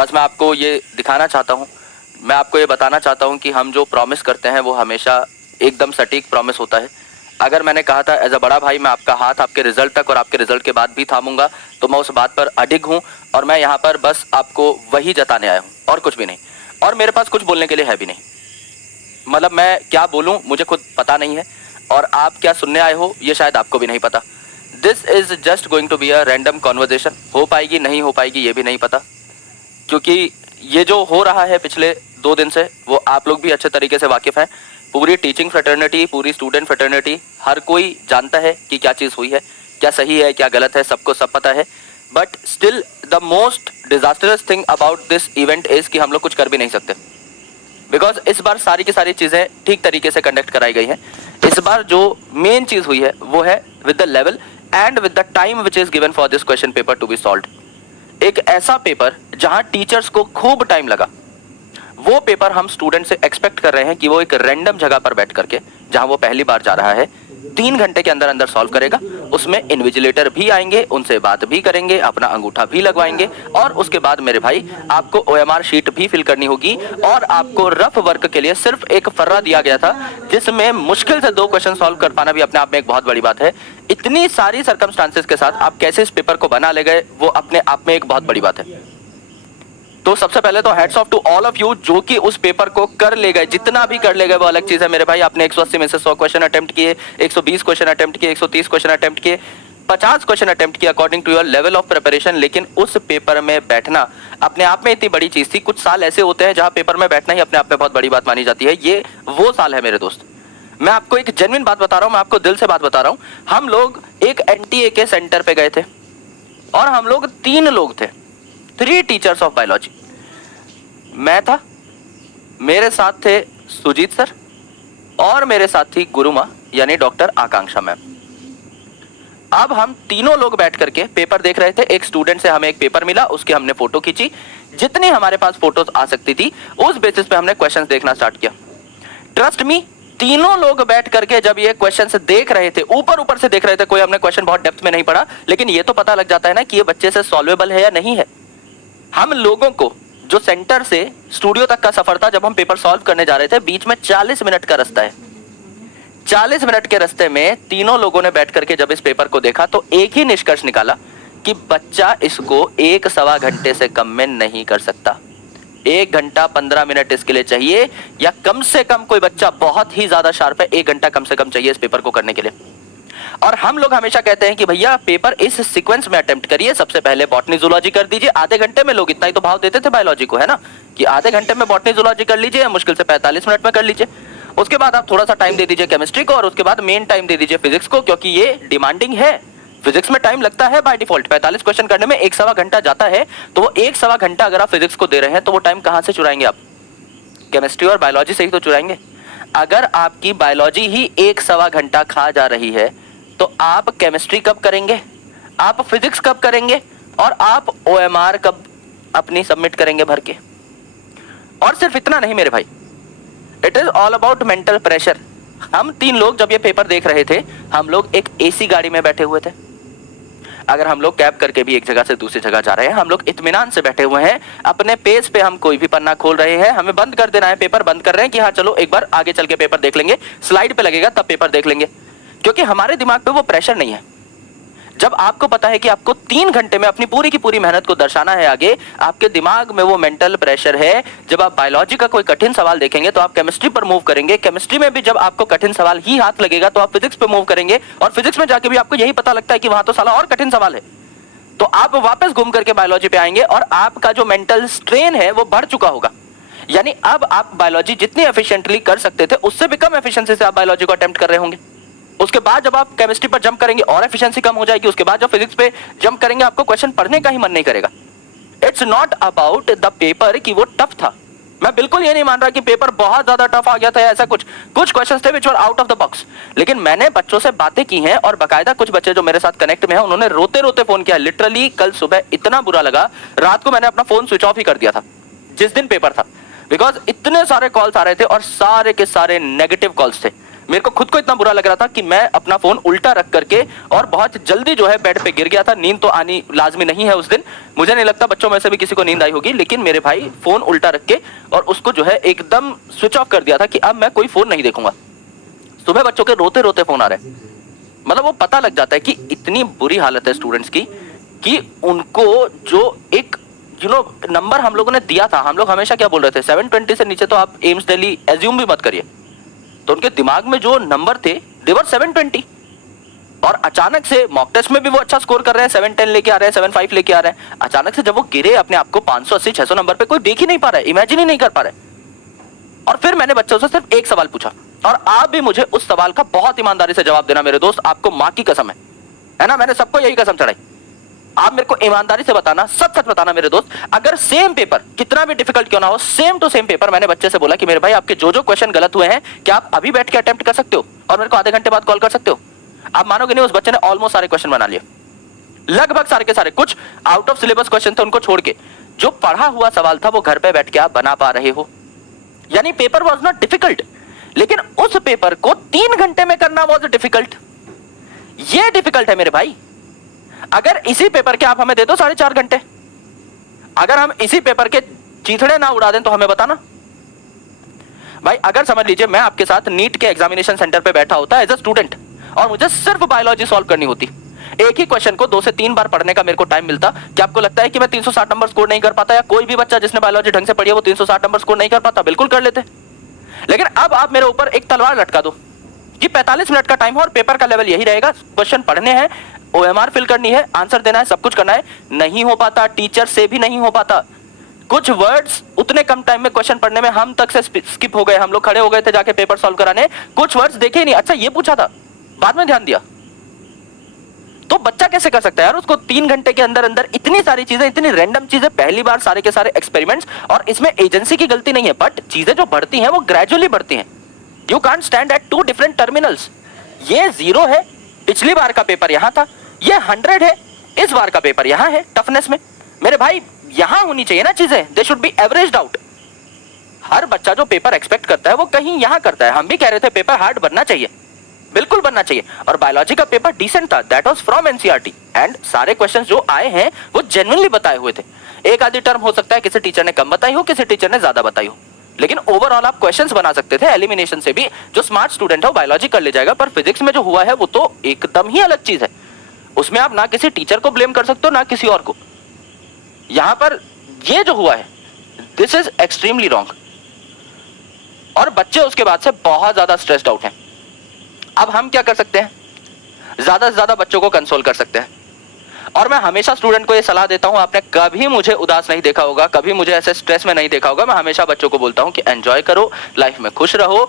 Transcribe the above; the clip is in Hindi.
बस मैं आपको ये दिखाना चाहता हूँ, मैं आपको ये बताना चाहता हूँ कि हम जो प्रॉमिस करते हैं वो हमेशा एकदम सटीक प्रॉमिस होता है। अगर मैंने कहा था एज अ बड़ा भाई मैं आपका हाथ आपके रिजल्ट तक और आपके रिजल्ट के बाद भी थामूंगा, तो मैं उस बात पर अडिग हूँ और मैं यहाँ पर बस आपको वही जताने आया हूँ और कुछ भी नहीं। और मेरे पास कुछ बोलने के लिए है भी नहीं, मतलब मैं क्या बोलूँ मुझे खुद पता नहीं है और आप क्या सुनने आए हो ये शायद आपको भी नहीं पता। This is just going to be a random conversation. हो पाएगी नहीं हो पाएगी ये भी नहीं पता, क्योंकि ये जो हो रहा है पिछले 2 दिन से वो आप लोग भी अच्छे तरीके से वाकिफ हैं। पूरी टीचिंग फ्रेटर्निटी, पूरी स्टूडेंट फ्रेटर्निटी, हर कोई जानता है कि क्या चीज़ हुई है, क्या सही है क्या गलत है, सबको सब पता है। But still the most disastrous thing about this event is कि हम लोग कुछ कर भी नहीं सकते, बिकॉज इस बार सारी की सारी चीज़ें ठीक तरीके से कंडक्ट कराई गई हैं। इस बार जो मेन चीज़ हुई है वो है with the level and with the time which is given for this question paper to be solved. एक ऐसा पेपर जहां टीचर्स को खूब टाइम लगा, वो पेपर हम स्टूडेंट से एक्सपेक्ट कर रहे हैं कि वो एक रैंडम जगह पर बैठ करके, जहां वो पहली बार जा रहा है, 3 घंटे के अंदर अंदर सॉल्व करेगा। उसमें इन्विजिलेटर भी आएंगे, उनसे बात भी करेंगे, अपना अंगूठा भी लगवाएंगे और उसके बाद मेरे भाई आपको OMR शीट भी फिल करनी होगी। और आपको रफ वर्क के लिए सिर्फ एक फर्रा दिया गया था जिसमें मुश्किल से 2 क्वेश्चन सॉल्व कर पाना भी अपने आप में एक बहुत बड़ी बात है। इतनी सारी सर्कमस्टांसेस के साथ आप कैसे इस पेपर को बना ले गए वो अपने आप में एक बहुत बड़ी बात है। तो सबसे पहले तो hats off to all of you जो कि उस पेपर को कर ले गए। जितना भी कर ले गए वो अलग चीज है मेरे भाई। आपने 180 में से 100 क्वेश्चन अटेम्प्ट किए, 120 क्वेश्चन अटेम्प्ट किए, 130 क्वेश्चन अटेम्प्ट किए, 50 क्वेश्चन अटेम्प्ट किए according to your level of preparation. लेकिन उस पेपर में बैठना अपने आप में इतनी बड़ी चीज थी। कुछ साल ऐसे होते हैं जहां पेपर में बैठना ही अपने आप में बहुत बड़ी बात मानी जाती है। ये वो साल है मेरे दोस्त। मैं आपको एक जेन्युइन बात बता रहा हूं, मैं आपको दिल से बात बता रहा हूं। हम लोग एक NTA के सेंटर पे गए थे और हम लोग 3 लोग थे, 3 टीचर्स ऑफ बायोलॉजी। मैं था, मेरे साथ थे सुजीत सर और मेरे साथ थी गुरुमा यानी डॉक्टर आकांक्षा मैम। अब हम तीनों लोग बैठ करके पेपर देख रहे थे। एक स्टूडेंट से हमें एक पेपर मिला, उसकी हमने फोटो खींची, जितनी हमारे पास फोटोज आ सकती थी उस बेसिस पे हमने क्वेश्चंस देखना स्टार्ट किया। ट्रस्ट मी, तीनों लोग बैठ करके जब ये क्वेश्चंस देख रहे थे, ऊपर ऊपर से देख रहे थे, कोई हमने क्वेश्चन बहुत डेप्थ में नहीं पढ़ा, लेकिन ये तो पता लग जाता है ना कि ये बच्चे से सॉल्वेबल है या नहीं है। हम लोगों को जो सेंटर से स्टूडियो तक का सफर था, जब हम पेपर सॉल्व करने जा रहे थे, बीच में 40 मिनट का रास्ता है। 40 मिनट के रास्ते में तीनों लोगों ने बैठ करके जब इस पेपर को देखा तो एक ही निष्कर्ष निकाला कि बच्चा इसको 1-1.25 घंटे से कम में नहीं कर सकता। 1 घंटा 15 मिनट इसके लिए चाहिए, या कम से कम कोई बच्चा बहुत ही ज्यादा शार्प है 1 घंटा कम से कम चाहिए इस पेपर को करने के लिए। और हम लोग हमेशा कहते हैं कि भैया पेपर इस सीक्वेंस में अटेम्प्ट करिए, सबसे पहले बॉटनी जूलॉजी कर दीजिए। आधे घंटे में लोग इतना ही तो भाव देते थे बायोलॉजी को, है ना, कि आधे घंटे में बॉटनी जूलॉजी कर लीजिए, मुश्किल से 45 मिनट में कर लीजिए। उसके बाद आप थोड़ा सा टाइम दे दीजिए केमिस्ट्री को और उसके बाद मेन टाइम दे दीजिए फिजिक्स को, क्योंकि ये डिमांडिंग है। फिजिक्स में टाइम लगता है बाय डिफॉल्ट, 45 क्वेश्चन करने में 1-1.25 घंटा जाता है। तो वो 1-1.25 घंटा अगर आप फिजिक्स को दे रहे हैं तो वो टाइम कहां से चुराएंगे आप? केमिस्ट्री और बायोलॉजी से ही तो चुराएंगे। अगर आपकी बायोलॉजी ही 1-1.25 घंटा खा जा रही है तो आप केमिस्ट्री कब करेंगे, आप फिजिक्स कब करेंगे और आप OMR कब अपनी सबमिट करेंगे भर के? और सिर्फ इतना नहीं मेरे भाई, it is all about mental pressure. हम 3 लोग जब ये पेपर देख रहे थे, हम लोग एक AC गाड़ी में बैठे हुए थे। अगर हम लोग कैब करके भी एक जगह से दूसरी जगह जा रहे हैं, हम लोग इत्मीनान से बैठे हुए हैं, अपने पेज पे हम कोई भी पन्ना खोल रहे हैं, हमें बंद कर देना है, पेपर बंद कर रहे हैं कि हाँ चलो एक बार आगे चल के पेपर देख लेंगे, स्लाइड पे लगेगा तब पेपर देख लेंगे, क्योंकि हमारे दिमाग पे वो प्रेशर नहीं है। जब आपको पता है कि आपको 3 घंटे में अपनी पूरी की पूरी मेहनत को दर्शाना है आगे, आपके दिमाग में वो मेंटल प्रेशर है। जब आप बायोलॉजी का कोई कठिन सवाल देखेंगे तो आप केमिस्ट्री पर मूव करेंगे, केमिस्ट्री में भी जब आपको कठिन सवाल ही हाथ लगेगा तो आप फिजिक्स पे मूव करेंगे, और फिजिक्स में जाके भी आपको यही पता लगता है कि वहां तो साला और कठिन सवाल है, तो आप वापस घूम करके बायोलॉजी पे आएंगे और आपका जो मेंटल स्ट्रेन है वो बढ़ चुका होगा। यानी अब आप बायोलॉजी जितनी एफिशिएंटली कर सकते थे उससे भी कम एफिशिएंसी से आप बायोलॉजी को अटेम्प्ट कर रहे होंगे। उसके बाद जब आप केमिस्ट्री पर जंप करेंगे और एफिशिएंसी कम हो जाएगी। उसके बाद जब फिजिक्स पे जंप करेंगे आपको क्वेश्चन पढ़ने का ही मन नहीं करेगा। It's not about the paper कि वो टफ था, मैं बिल्कुल ये नहीं मान रहा कि पेपर बहुत ज्यादा टफ आ गया था, ऐसा कुछ क्वेश्चंस थे which were out of the box. लेकिन मैंने बच्चों से बातें की हैं और बकायदा कुछ बच्चे जो मेरे साथ कनेक्ट में हैं उन्होंने रोते रोते फोन किया। लिटरली कल सुबह इतना बुरा लगा, रात को मैंने अपना फोन स्विच ऑफ ही कर दिया था जिस दिन पेपर था, बिकॉज इतने सारे कॉल्स आ रहे थे और सारे के सारे नेगेटिव कॉल्स थे। मेरे को खुद को इतना बुरा लग रहा था कि मैं अपना फोन उल्टा रख करके और बहुत जल्दी जो है बेड पे गिर गया था। नींद तो आनी लाजमी नहीं है उस दिन, मुझे नहीं लगता बच्चों में से भी किसी को नींद आई होगी, लेकिन मेरे भाई फोन उल्टा रख के और उसको जो है एकदम स्विच ऑफ कर दिया था कि अब मैं कोई फोन नहीं देखूंगा। सुबह बच्चों के रोते रोते फोन आ रहे हैं, मतलब वो पता लग जाता है कि इतनी बुरी हालत है स्टूडेंट्स की कि उनको जो एक नंबर हम लोगों ने दिया था, हम लोग हमेशा क्या बोल रहे थे 720 से नीचे तो आप एम्स दिल्ली एज्यूम भी मत करिए, तो उनके दिमाग में जो नंबर थे दे वर 720 और अचानक से मॉक टेस्ट में भी वो अच्छा स्कोर कर रहे हैं, 710 लेके आ रहे हैं, 75 लेके आ रहे हैं। अचानक से जब वो गिरे अपने आप को 580 600 नंबर पे, कोई देख ही नहीं पा रहा है, इमेजिन ही नहीं कर पा रहे। और फिर मैंने बच्चों से सिर्फ एक सवाल पूछा और आप भी मुझे उस सवाल का बहुत ईमानदारी से जवाब देना मेरे दोस्त, आपको मां की कसम है ना, मैंने सबको यही कसम चढ़ाई। आप मेरे को ईमानदारी से बताना, सच सच बताना मेरे दोस्त, अगर सेम पेपर कितना भी डिफिकल्ट क्यों ना हो, सेम टू सेम पेपर मैंने बच्चे से बोला कि मेरे भाई आपके जो जो क्वेश्चन गलत हुए हैं क्या आप अभी बैठ के अटेम्प्ट कर सकते हो और मेरे को आधे घंटे बाद कॉल कर सकते हो। आप मानोगे नहीं, उस बच्चे ने ऑलमोस्ट सारे क्वेश्चन बना लिए, लगभग सारे के सारे। कुछ आउट ऑफ सिलेबस क्वेश्चन थे, उनको छोड़ के जो पढ़ा हुआ सवाल था वो घर पे बैठ के आप बना पा रहे हो। यानी पेपर वॉज नॉट डिफिकल्ट, लेकिन उस पेपर को 3 घंटे में करना वॉज डिफिकल्ट। ये डिफिकल्ट है मेरे भाई। अगर इसी पेपर के आप हमें दे दो 4.5 घंटे, अगर हम इसी पेपर के चीथड़े ना उड़ा दें तो हमें बताना भाई। अगर समझ लीजिए मैं आपके साथ नीट के एग्जामिनेशन सेंटर पे बैठा होता एज अ स्टूडेंट और मुझे सिर्फ बायोलॉजी सॉल्व करनी होती, एक ही क्वेश्चन को 2 से 3 बार पढ़ने का मेरे को टाइम मिलता, क्या आपको लगता है कि मैं 360 नंबर स्कोर नहीं कर पाता? या कोई भी बच्चा जिसने बायोलॉजी ढंग से पढ़ी है वो 360 नंबर स्कोर नहीं कर पाता? बिल्कुल कर लेते। लेकिन अब आप मेरे ऊपर एक तलवार लटका दो कि 45 मिनट का टाइम है और पेपर का लेवल यही रहेगा, क्वेश्चन पढ़ने हैं, ओएमआर फिल करनी है, आंसर देना है, सब कुछ करना है। नहीं हो पाता, टीचर से भी नहीं हो पाता। कुछ वर्ड्स उतने कम टाइम में क्वेश्चन पढ़ने में हम तक से स्किप हो गए, हम लोग खड़े हो गए थे जाके पेपर सॉल्व कराने, कुछ वर्ड्स देखे ही नहीं, अच्छा ये पूछा था बाद में ध्यान दिया। तो बच्चा कैसे कर सकता है यार, उसको 3 घंटे के अंदर अंदर इतनी सारी चीजें, इतनी रैंडम चीजें, पहली बार सारे के सारे एक्सपेरिमेंट्स। और इसमें एजेंसी की गलती नहीं है, बट चीजें जो बढ़ती हैं वो ग्रेजुअली बढ़ती हैं। You can't stand at 2 different terminals. ये 0 है, पिछली बार का पेपर यहां था, ये 100 है, इस बार का पेपर यहां है टफनेस में। मेरे भाई यहां होनी चाहिए ना चीजें, they should be averaged out. हर बच्चा जो पेपर एक्सपेक्ट करता है वो कहीं यहां करता है। हम भी कह रहे थे पेपर हार्ड बनना चाहिए, बिल्कुल बनना चाहिए, और बायोलॉजी का पेपर डिसेंट था, that was from NCERT and सारे क्वेश्चंस जो आए हैं वो जेन्युइनली बताए हुए थे। एक आधी टर्म हो सकता है किसी टीचर ने कम बताई हो, किसी टीचर ने ज्यादा बताई हो, लेकिन ओवरऑल आप क्वेश्चंस बना सकते थे एलिमिनेशन से भी। जो स्मार्ट स्टूडेंट है वो बायोलॉजी कर ले जाएगा, पर फिजिक्स में जो हुआ है वो तो एकदम ही अलग चीज है। उसमें आप ना किसी टीचर को ब्लेम कर सकते हो ना किसी और को। यहां पर ये जो हुआ है दिस इज एक्सट्रीमली रॉन्ग, और बच्चे उसके बाद से बहुत ज्यादा स्ट्रेस्ड आउट हैं। अब हम क्या कर सकते हैं, ज्यादा से ज्यादा बच्चों को कंसोल कर सकते हैं। और मैं हमेशा स्टूडेंट को ये सलाह देता हूं, आपने कभी मुझे उदास नहीं देखा होगा, कभी मुझे ऐसे स्ट्रेस में नहीं देखा होगा। मैं हमेशा बच्चों को बोलता हूं कि एंजॉय करो, लाइफ में खुश रहो।